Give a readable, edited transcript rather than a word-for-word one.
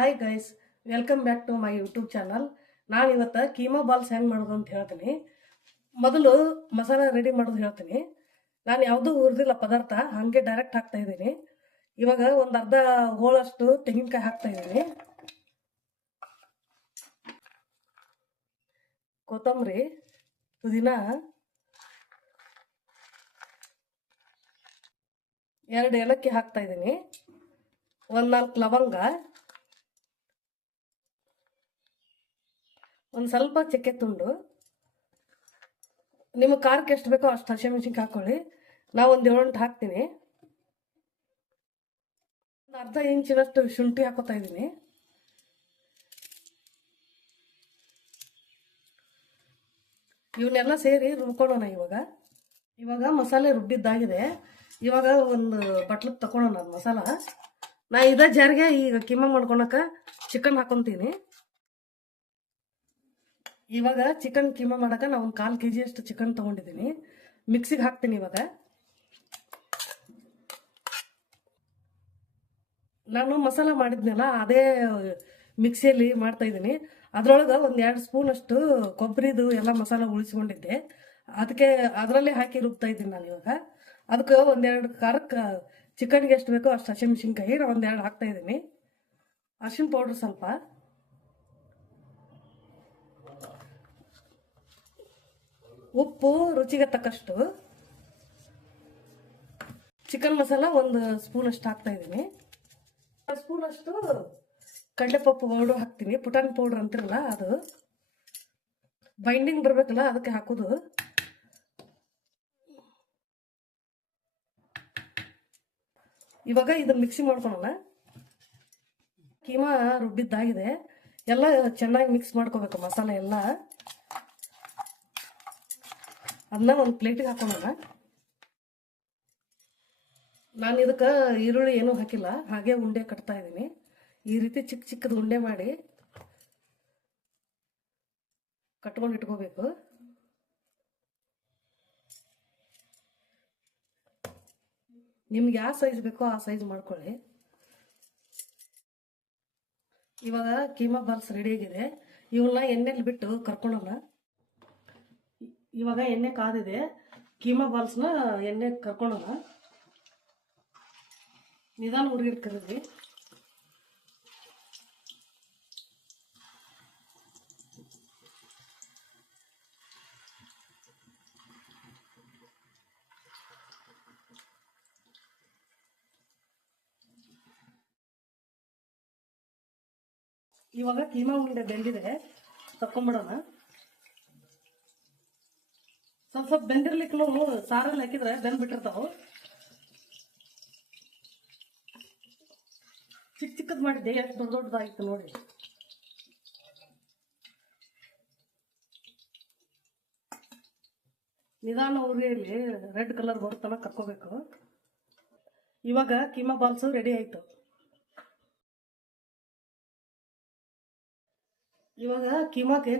Hi guys, welcome back to my YouTube channel. ನಾನು ಇವತ್ತು keema balls ಹೆಂಗೆ ಮಾಡೋದು ಅಂತ ಹೇಳ್ತೀನಿ. ಮೊದಲು ಮಸಾಲ ರೆಡಿ ಮಾಡೋದು ಹೇಳ್ತೀನಿ. ನಾನು ಯಾವುದೂ ಹುರಿದಿಲ್ಲ ಪದಾರ್ಥ, ಹಾಗೆ ಡೈರೆಕ್ಟ್ ಹಾಕ್ತಾ ಇದ್ದೀನಿ. ಇವಾಗ ಒಂದು ಅರ್ಧ ಹೋಳಷ್ಟು ತೆಂಗಿನಕಾಯಿ ಹಾಕ್ತಾ ಇದ್ದೀನಿ. ಕೊತ್ತಂಬರಿ, ಪುದೀನ, 2 ಏಲಕ್ಕಿ ಹಾಕ್ತಾ ಇದ್ದೀನಿ. 1-4 ಲವಂಗ, ಒಂದು ಸ್ವಲ್ಪ ಚಕ್ಕೆ ತುಂಡು. ನಿಮಗೆ ಖಾರಕ್ಕೆ ಎಷ್ಟು ಬೇಕೋ ಅಷ್ಟು ಹಸಿಮೆಣಸಿನ್ಕಾಯಿ ಹಾಕೊಳ್ಳಿ. ನಾವು ಒಂದು 7-8 ಹಾಕ್ತೀನಿ. ಒಂದು ಅರ್ಧ ಇಂಚಿನಷ್ಟು ಶುಂಠಿ ಹಾಕೋತಾ ಇದ್ದೀನಿ. ಇವನ್ನೆಲ್ಲ ಸೇರಿ ರುಬ್ಕೊಳ್ಳೋಣ. ಇವಾಗ ಮಸಾಲೆ ರುಬ್ಬಿದ್ದಾಗಿದೆ. ಇವಾಗ ಒಂದು ಬಟ್ಲಕ್ಕೆ ತಗೊಳ್ಳೋಣ ಮಸಾಲ. ನಾ ಇದೇ ಜಾರಿಗೆ ಈಗ ಕೀಮಾ ಮಾಡ್ಕೊಳಕ್ಕೆ ಚಿಕನ್ ಹಾಕೊತೀನಿ. ಇವಾಗ ಚಿಕನ್ ಕೀಮಾ ಮಾಡಕ್ಕೆ ನಾವು ಒಂದು 1/4 kg ಅಷ್ಟು ಚಿಕನ್ ತೊಗೊಂಡಿದ್ದೀನಿ. ಮಿಕ್ಸಿಗೆ ಹಾಕ್ತೀನಿ. ಇವಾಗ ನಾನು ಮಸಾಲ ಮಾಡಿದ್ನಲ್ಲ ಅದೇ ಮಿಕ್ಸಿಯಲ್ಲಿ ಮಾಡ್ತಾ ಇದ್ದೀನಿ. ಅದರೊಳಗೆ ಒಂದು 2 ಸ್ಪೂನ್ ಅಷ್ಟು ಕೊಬ್ಬರಿದು ಎಲ್ಲ ಮಸಾಲ ಉಳಿಸ್ಕೊಂಡಿದ್ದೆ, ಅದಕ್ಕೆ ಅದರಲ್ಲೇ ಹಾಕಿ ರುಬ್ತಾ ಇದ್ದೀನಿ ನಾನು. ಇವಾಗ ಅದಕ್ಕೆ 1-2 ಖಾರಕ್ಕೆ ಚಿಕನ್ಗೆ ಎಷ್ಟು ಬೇಕೋ ಅಷ್ಟು ಹಸಿಮೆಣಸಿನ್ಕಾಯಿ ನಾನು 1-2 ಹಾಕ್ತಾ ಇದ್ದೀನಿ. ಅರಿಶಿನ ಪೌಡ್ರ್ ಸ್ವಲ್ಪ, ಉಪ್ಪು ರುಚಿಗೆ ತಕ್ಕಷ್ಟು, ಚಿಕನ್ ಮಸಾಲ 1 ಸ್ಪೂನ್ ಅಷ್ಟು ಹಾಕ್ತಾ ಇದ್ದೀನಿ. 1 ಸ್ಪೂನ್ ಅಷ್ಟು ಕಡಲೆಪಪ್ಪು ಪೌಡ್ರ್ ಹಾಕ್ತೀನಿ. ಪುಟಾಣಿ ಪೌಡ್ರ್ ಅಂತಿರಲ್ಲ ಅದು, ಬೈಂಡಿಂಗ್ ಬರಬೇಕಲ್ಲ ಅದಕ್ಕೆ ಹಾಕೋದು. ಇವಾಗ ಇದನ್ನ ಮಿಕ್ಸಿ ಮಾಡ್ಕೊಳೋಣ. ಕೀಮಾ ರುಬ್ಬಿದ್ದಾಗಿದೆ, ಎಲ್ಲ ಚೆನ್ನಾಗಿ ಮಿಕ್ಸ್ ಮಾಡ್ಕೋಬೇಕು ಮಸಾಲೆ ಎಲ್ಲ. ಅದನ್ನ ಒಂದು ಪ್ಲೇಟಿಗೆ ಹಾಕೊಳ್ಳೋಣ. ನಾನು ಇದಕ್ಕೆ ಈರುಳ್ಳಿ ಏನೂ ಹಾಕಿಲ್ಲ, ಹಾಗೆ ಉಂಡೆ ಕಟ್ತಾ ಇದ್ದೀನಿ. ಈ ರೀತಿ ಚಿಕ್ಕ ಚಿಕ್ಕದು ಉಂಡೆ ಮಾಡಿ ಕಟ್ಕೊಂಡು ಇಟ್ಕೋಬೇಕು. ನಿಮ್ಗೆ ಯಾವ ಸೈಜ್ ಬೇಕೋ ಆ ಸೈಜ್ ಮಾಡ್ಕೊಳ್ಳಿ. ಇವಾಗ ಕೀಮಾ ಬಾಲ್ಸ್ ರೆಡಿ ಆಗಿದೆ. ಇವನ್ನ ಎಣ್ಣೆಲಿ ಬಿಟ್ಟು ಕರ್ಕೊಳ್ಳೋಣ. ಇವಾಗ ಎಣ್ಣೆ ಕಾದಿದೆ, ಕೀಮಾ ಬಾಲ್ಸ್ನ ಎಣ್ಣೆ ಕರ್ಕೊಳ್ಳೋಣ. ನಿಧಾನ ಉರಿಯಿಟ್ಕೊಳ್ಳಿ. ಇವಾಗ ಕೀಮಾ ಉಂಡೆ ಬೆಂದಿದೆ, ತಕ್ಕೊಂಬಿಡೋಣ. ಸ್ವಲ್ಪ ಬೆಂದಿರ್ಲಿಕ್ಕೂ ಸಾರಲ್ಲಿ ಹಾಕಿದ್ರೆ ಬೆಂದ್ಬಿಟ್ಟಿರ್ತಾವೆ. ಚಿಕ್ಕ ಚಿಕ್ಕದ್ ಮಾಡಿದ್ದೆ, ಎಷ್ಟು ದೊಡ್ಡ ದೊಡ್ಡದಾಗಿತ್ತು ನೋಡಿ. ನಿಧಾನ ಉರಿಯಲ್ಲಿ ರೆಡ್ ಕಲರ್ ಬರುತ್ತಲ್ಲ ಕರ್ಕೋಬೇಕು. ಇವಾಗ ಕೀಮಾ ಬಾಲ್ಸು ರೆಡಿ ಆಯ್ತು. ಇವಾಗ ಕೀಮಾಗೆ